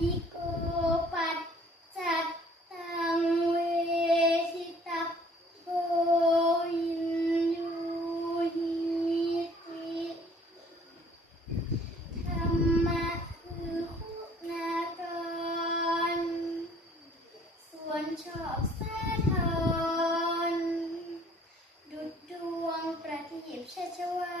ธิโกปัจจัตตังเวสิตัพโพหิยูหิติธรรมะคือคุณากรสวนชอบสาธรดุดดวงประทีปชัชวา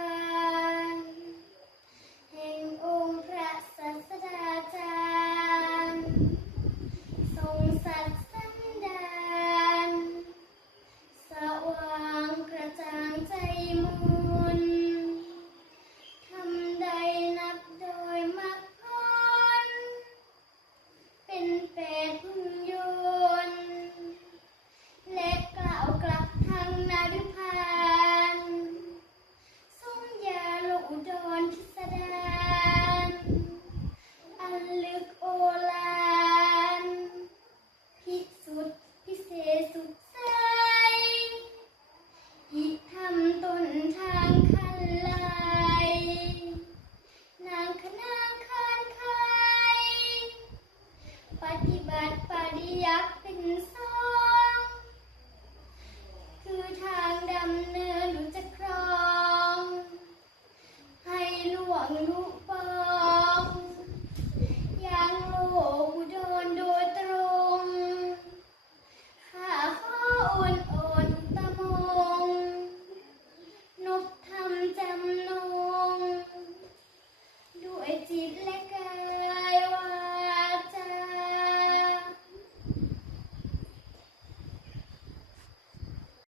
on, on.